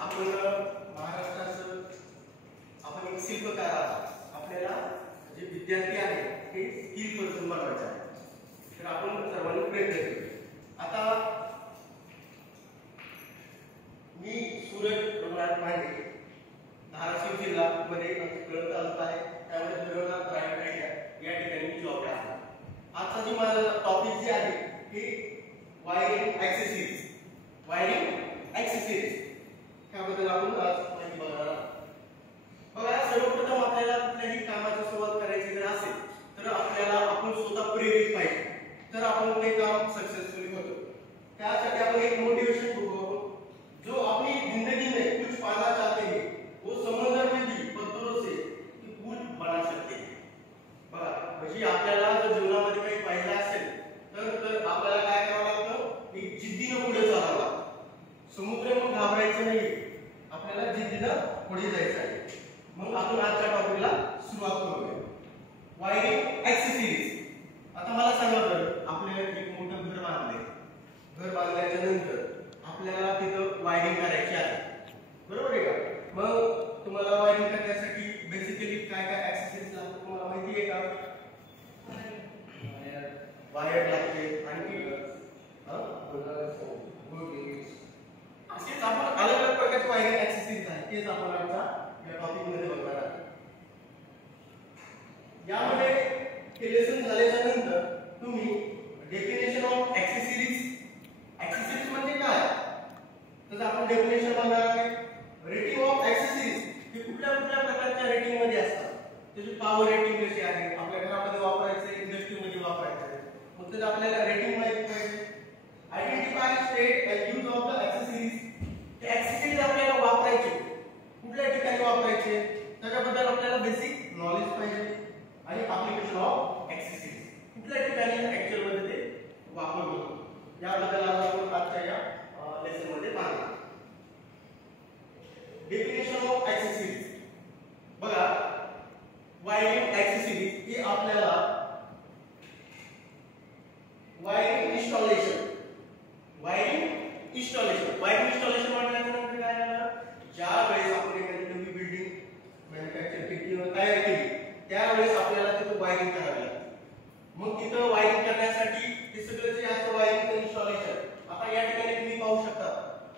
आपण महाराष्ट्राचं आपण एक शिल्पकार आहोत. आपल्याला जे विद्यार्थी आहेत ते स्किल पर्सन बनवायचे आहे. तर आपण सर्वांनी प्रयत्न करूया. आता मी सूरज रघुनाथ मांडे, धाराशिव जिल्हा मध्ये कळंब तालुका आहे, त्यामध्ये भैरवनाथ प्रायव्हेट आयडिया या ठिकाणी मी जॉब करतो. आजचा जो माझा टॉपिक जे आहे ते वायरिंग ॲक्सेसरीज. वायरिंग ॲक्सेसरीज त्याबद्दल आपण आज माहिती बघणार आहोत. बघा, सर्वप्रथम आपल्याला कुठल्याही कामाची सुरुवात करायची जर असेल तर आपल्याला आपण स्वतः प्रेरित पाहिजे, तर आपण ते काम सक्सेसफुली होतो. त्यासाठी आपण एक मोटिवेशन बुक जो अपनी जिंदगी में कुछ पाना चाहते हैं वो समंदर में भी पत्थरों से पुल बना सकते हैं. बघा, म्हणजे आपल्याला जर जीवनामध्ये काही पाहिजे असेल तर आपल्याला काय करावं लागतं, एक जिद्दीने पुढे चालावं लागतं. समुद्र मग घाबरायचं नाही, आपल्याला जिद्दीनं पुढे जायचं आहे. मग आपण आजच्या टॉपिकला सुरुवात करूया. Wiring accessories. आता मला सांगा बरं, आपल्याला एक मोठं घर बांधलंय. घर बांधल्याच्या नंतर आपल्याला तिथं वायरिंग करायची आहे, बरोबर आहे का? मग तुम्हाला वायरिंग करण्यासाठी बेसिकली काय काय ॲक्सेसरीज लागतात तुम्हाला माहिती आहे का? वायर लागते, आणखी असेच आपण अलग अलग प्रकारचे वायरिंग ॲक्सेसरीज आहेत, तेच आपण आजच्या या टॉपिक मध्ये बघणार आहोत. यामध्ये हे लेसन झाल्याच्या नंतर तुम्ही डेफिनेशन ऑफ ॲक्सेसरीज. ॲक्सेसरीज म्हणजे काय तर आपण डेफिनेशन बघणार आहे. रेटिंग ऑफ ॲक्सेसरीज हे कुठल्या कुठल्या प्रकारच्या रेटिंग मध्ये असतात, त्याची पॉवर रेटिंग कशी आहे, आपल्या घरामध्ये वापरायचे, इंडस्ट्रीमध्ये वापरायचे, मग त्याला आपल्याला रेटिंग माहिती पाहिजे. Identify state and use of the accessories. ते ॲक्सेसरीज आपल्याला वापरायचे, कुठल्या ठिकाणी वापरायचे त्याच्याबद्दल आपल्याला बेसिक नॉलेज पाहिजे. आणि ॲप्लिकेशन ऑफ ॲक्सेसरीज, कुठल्या ठिकाणी ॲक्च्युअल मध्ये ते वापर होतो याबद्दल आपण आजच्या या लेसन मध्ये पाहणार. Definition of accessories. बघा, वायरिंग ॲक्सेसरीज हे आपल्याला वायरिंग इन्स्टॉलेशन. वायरिंग इन्स्टॉलेशन म्हटल्यानंतर काय झालं, ज्या वेळेस आपण एखादी नवी बिल्डिंग मॅन्युफॅक्चर केली तयार केली त्यावेळेस आपल्याला तिथं वायरिंग करावी लागते. मग तिथं वायरिंग करण्यासाठी हे सगळं जे असतं वायरिंग इन्स्टॉलेशन, आता या ठिकाणी तुम्ही पाहू शकता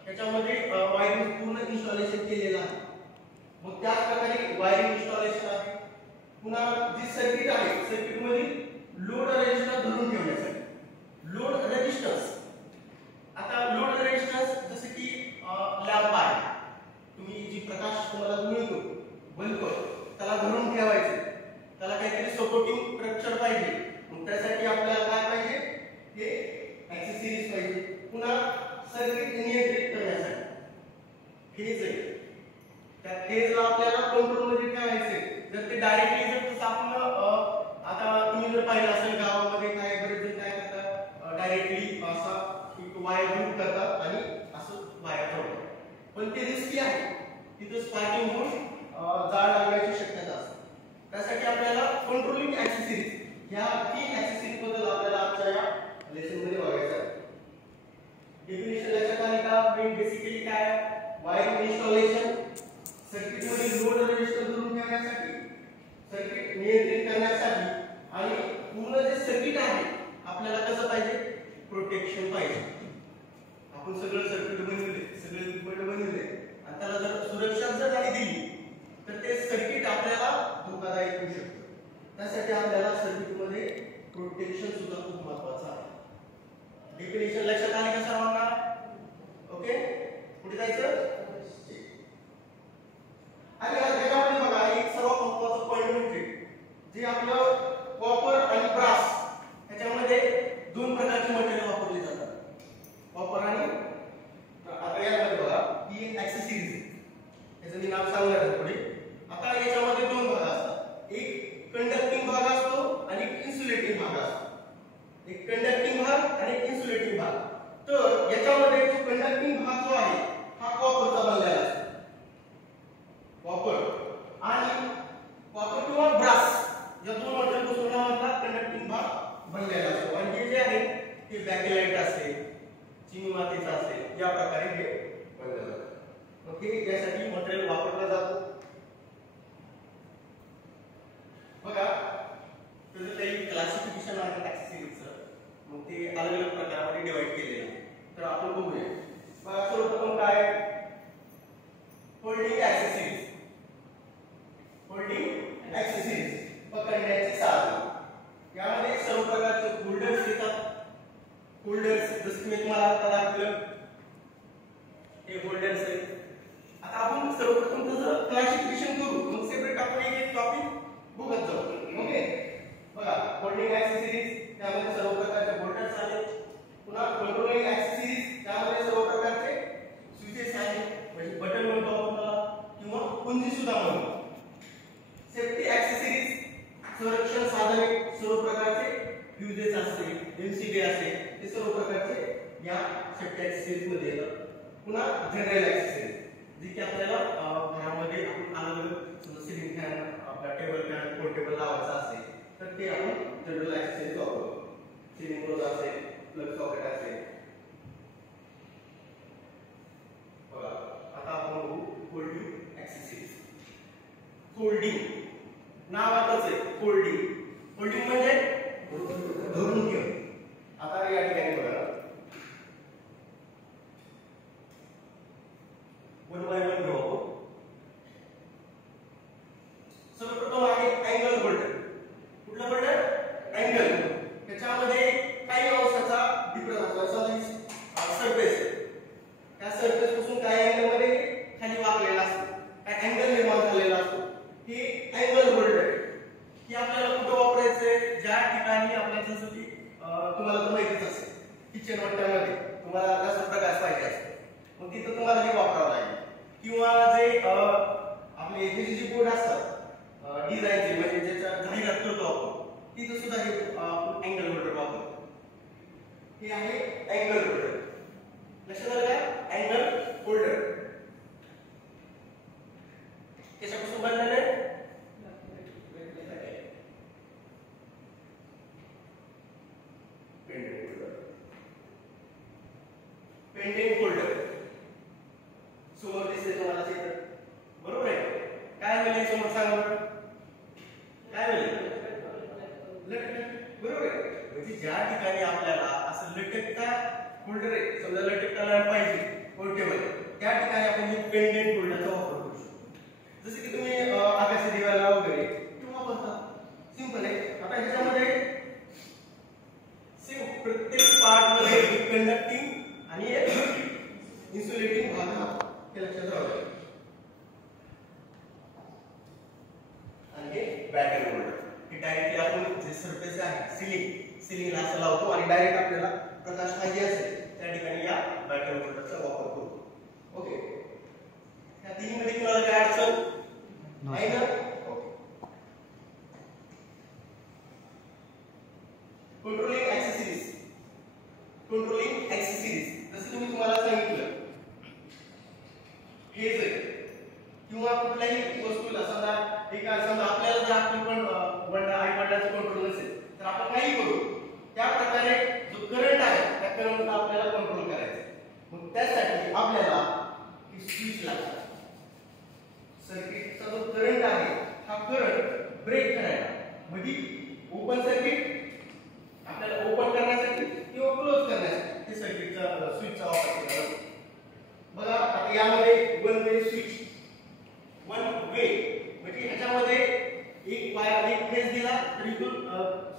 त्याच्यामध्ये वायरिंग पूर्ण इन्स्टॉलेशन केलेलं आहे. मग त्याच प्रकारे वायरिंग इन्स्टॉलेशन आहे. पुन्हा जी सर्किट आहे, सर्किट मधील लोड रेजिस्टन्स धरून ठेवण्यासाठी लोड रेजिस्टन्स. आता लोड रेजिस्टन्स जसे की लॅम्प आहे, तुम्ही जी प्रकाश तुम्हाला मिळतो बल्ब, त्याला धरून ठेवायचे, त्याला काहीतरी सपोर्टिंग स्ट्रक्चर पाहिजे. मग त्यासाठी आपल्याला काय पाहिजे, हे ॲक्सेसरीज पाहिजे. पुन्हा सर्किट नियंत्रित करण्यासाठी फेज आहे, त्या फेजला आपल्याला कंट्रोल मध्ये ठेवायचे. जर ते डायरेक्टली जर तसं आपण आता तुम्ही जर पाहिलं असेल गावामध्ये काय बरेच जण काय करतात, डायरेक्टली असा एक वायर ग्रुप करतात आणि असं वायर ठेवतात, पण ते रिस्की आहे. तिथं स्पार्किंग होऊन जाळ लागण्याची शक्यता असते. त्यासाठी आपल्याला कंट्रोलिंग ॲक्सेसरीज ह्या 3 ॲक्सेसरीज बद्दल आपल्याला आजच्या या लेसन मध्ये बघायचं आहे. डेफिनेशन लक्षात आली का? बेसिकली काय, वायरिंग इन्स्टॉलेशन, सर्किट मध्ये लोड रेजिस्टर धरून ठेवण्यासाठी, सर्किट नियंत्रित करण्यासाठी, आणि पूर्ण जे सर्किट आहे आपल्याला कसं पाहिजे, प्रोटेक्शन पाहिजे. आपण सगळं सर्किट बनवले, सगळे इक्विपमेंट बनवले आणि त्याला जर सुरक्षा जर नाही दिली तर ते सर्किट आपल्याला धोकादायक होऊ शकतं. त्यासाठी आपल्याला सर्किट मध्ये प्रोटेक्शन सुद्धा खूप महत्त्वाचं आहे. डेफिनेशन लक्षात आली का सर्वांना? ओके, पुढे जायचं. आणि याच्यामध्ये बघा, एक सर्वात महत्त्वाचं पॉईंट म्हणजे जे आपलं कॉपर आणि ब्रास, त्याच्यामध्ये 2 प्रकारचे मटेरियल वापरले जातात, कॉपर आणि. आता यामध्ये बघा ही ॲक्सेसरीज, याचं मी नाव सांगणार आहे पुढे. आता याच्यामध्ये 2 भाग असतात, एक कंडक्टिंग भाग असतो आणि एक इन्सुलेटिंग भाग असतो. एक कंडक्टिंग भाग आणि एक इन्सुलेटिंग भाग. तर याच्यामध्ये जो कंडक्टिंग भाग जो आहे हा कॉपरचा बनलेला असतो, कॉपर आणि कॉपर किंवा ब्रास या 2 मटेरियलपासून हा कंडक्टिंग भाग बनलेला असतो. आणि हे जे आहे ते बॅकलाइट असते, चिनी मातीचा असेल, या प्रकारे हे बनलेलं असतं. हे यासाठी मटेरियल वापरला जातो. बघा त्याचं काही क्लासिफिकेशन आहे ॲक्सेसरीजचं, मग ते अलग अलग प्रकारामध्ये डिवाइड केलेलं आहे. तर आपण बघूया. बघा सर्वप्रथम काय होल्डिंग ॲक्सेसरीज. होल्डिंग ॲक्सेसरीज पकडण्याचे साधन. यामध्ये सर्व प्रकारचे होल्डर्स येतात. होल्डर्स जसं मी तुम्हाला आता दाखवलं हे होल्डर्स आहेत. आता आपण सर्वप्रथम त्याचं क्लासिफिकेशन करू, मग सेपरेट आपण एक टॉपिक बघत जाऊ. ओके बघा होल्डिंग ॲक्सेसरीज त्यामध्ये सर्व प्रकारचे होल्डर्स आहेत. पुन्हा कंट्रोलिंग ॲक्सेसरीज त्यामध्ये सर्व प्रकारचे स्विचेस आहेत, म्हणजे बटन म्हणतो आपण त्याला किंवा कुंजी सुद्धा म्हणतो. सेफ्टी ॲक्सेसरीज संरक्षण साधने सर्व प्रकारचे फ्यूजेस असते, एमसीबी असते, हे सर्व प्रकारचे या सेफ्टी ॲक्सेसरीज मध्ये येतात. पुन्हा जनरल ॲक्सेसरीज जी की आपल्याला घरामध्ये आपण अलग सिलिंग फॅन, आपला टेबल फॅन, पोर्टेबल लावायचा असेल तर ते आपण जनरल ॲक्सेसरीज वापरतो. सिलिंग रोज असेल, प्लग सॉकेट असेल. बघा आता आपण बघू होल्डिंग ॲक्सेसरीज. होल्डिंग नावातच आहे होल्डिंग. होल्डिंग म्हणजे धरून ठेव. आता या ठिकाणी बघा वन बाय वन घेऊ आपण. सर्वप्रथम आहे अँगल होल्डर. कुठलं होल्डर? अँगल. त्याच्यामध्ये काही अंशाचा डिफरन्स असतो. सरफेस त्या सरफेस पासून काही अँगल मध्ये खाली वाकलेला असतो, काय अँगल निर्माण झालेला असतो. हे अँगल होल्डर. हे आपल्याला कुठं वापरायचं? ज्या ठिकाणी आपल्याला जसं की तुम्हाला तर माहितीच असेल किचन वाट्यामध्ये तुम्हाला जास्त प्रकाश पाहिजे असतो, मग तिथं तुम्हाला हे वापरावं लागेल. किंवा जे आपले एलईडी बोर्ड असतात डिझाईनचे, म्हणजे ज्याच्या जाहिरात करतो आपण, तिथं सुद्धा हे आपण अँगल होल्डर वापरतो. हे आहे अँगल होल्डर. लक्षात आलं का? अँगल होल्डर कशापासून बनलेलं आहे? पेंडेंट होल्डर समोर दिसते तुम्हाला चित्र, बरोबर आहे? काय होईल समोर सांगा बरं? काय होईल? लटकन, बरोबर आहे? म्हणजे ज्या ठिकाणी आपल्याला असं लटकता होल्डर आहे, समजा लटकताना पाहिजे पोर्टेबल, त्या ठिकाणी आपण हे पेंडेंट होल्डरचा वापर करू शकतो. जसे की तुम्ही आकाशी दिव्याला वगैरे ते वापरता. सिंपल आहे. आता ह्याच्यामध्ये प्रत्येक पार्ट मध्ये कंडक्टिंग आणि इन्सुलेटिंग भाग हा हे लक्षात राहावं. आणि हे बॅटरी होल्डर. हे डायरेक्टली आपण जे सरफेस आहे सिलिंगला असं लावतो आणि डायरेक्ट आपल्याला प्रकाश पाहिजे असेल त्या ठिकाणी या बॅटरी होल्डरचा वापर करतो. ओके या तिन्हीमध्ये तुम्हाला काय अडचण आहे ना? Controlling accessories. कंट्रोलिंग ॲक्सेसरीज जसं मी तुम्हाला सांगितलं, हे जे किंवा कुठल्याही वस्तूला समजा आपल्याला जर आपण पण आयपॅडचं कंट्रोल नसेल तर आपण काही करू, त्या प्रकारे जो करंट आहे त्या करंटला आपल्याला कंट्रोल करायचा. मग त्यासाठी आपल्याला स्विच लागतात. सर्किटचा जो करंट आहे हा करंट ब्रेक करायला, म्हणजे ओपन सर्किट आपल्याला ओपन करण्यासाठी किंवा क्लोज करण्यासाठी हे सर्किटचा स्विचचा वापर केला जातो. बघा आता यामध्ये one way switch, one way म्हणजे ह्याच्यामध्ये एक वायर एक फेज दिला तर इथून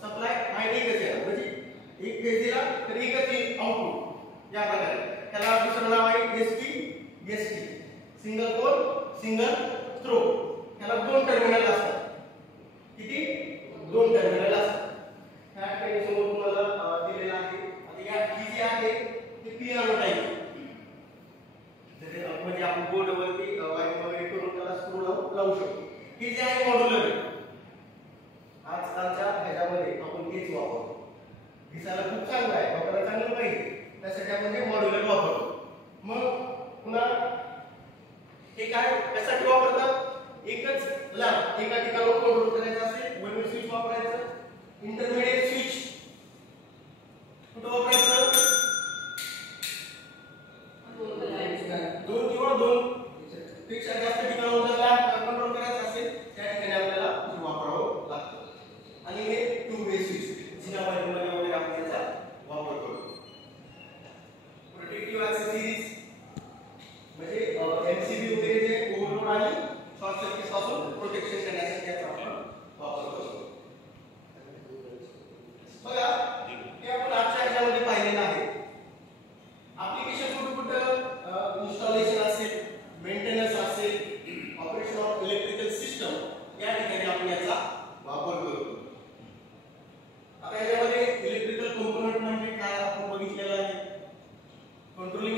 सप्लाय लाईन एकच येणार, म्हणजे एक फेज दिला तर एकच येईल आउटपुट. या प्रकारे त्याला दुसरं नाव आहे ST single pole single throw. त्याला दोन टर्मिनल असतात. किती? दोन टर्मिनल असतात. ह्या ठिकाणी समोर तुम्हाला दिलेला आहे. आता या ही जी आहे ते पियानो टाइप, म्हणजे आपण बोर्डवरती वायर वगैरे करून त्याला स्क्रू लावू शकतो. हे जे आहे मॉड्युलर आहे. आजकालच्या ह्याच्यामध्ये आपण हेच वापरतो. दिसायला खूप चांगलं आहे, वापरायला चांगलं पाहिजे, त्यासाठी आपण हे मॉड्युलर वापरतो. मग पुन्हा हे काय कशासाठी वापरतात? एकच लांब एका ठिकाणावर कंट्रोल करायचं असेल वन वे स्विच वापरायचं. इंटरमिडिएट स्विच कुठं वापरायचं? दोन किंवा दोन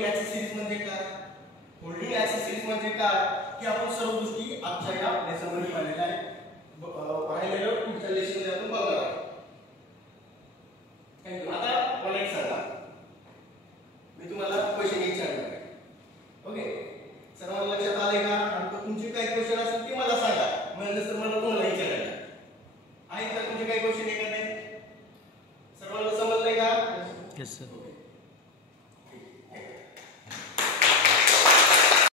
ऍक्सेसरीज म्हणजे काय, होल्डिंग ऍक्सेसरीज म्हणजे काय, की आपण सर्व गोष्टी आजच्या या लेसनमध्ये पाहिलेल्या आहेत. राहिलेलं पुढच्या लेसनमध्ये आपण बघणार आहोत. थँक्यू. आता मला एक सांगा, मी तुम्हाला क्वेश्चन विचारणार आहे. ओके, सर्वांना लक्षात आले का? आणि तुमचे काही क्वेश्चन असतील ते मला सांगा, मग नंतर मला तुम्हाला विचारायला आहेत का तुमचे काही क्वेश्चन एखादे? सर्वांना समजलंय का? Yes sir.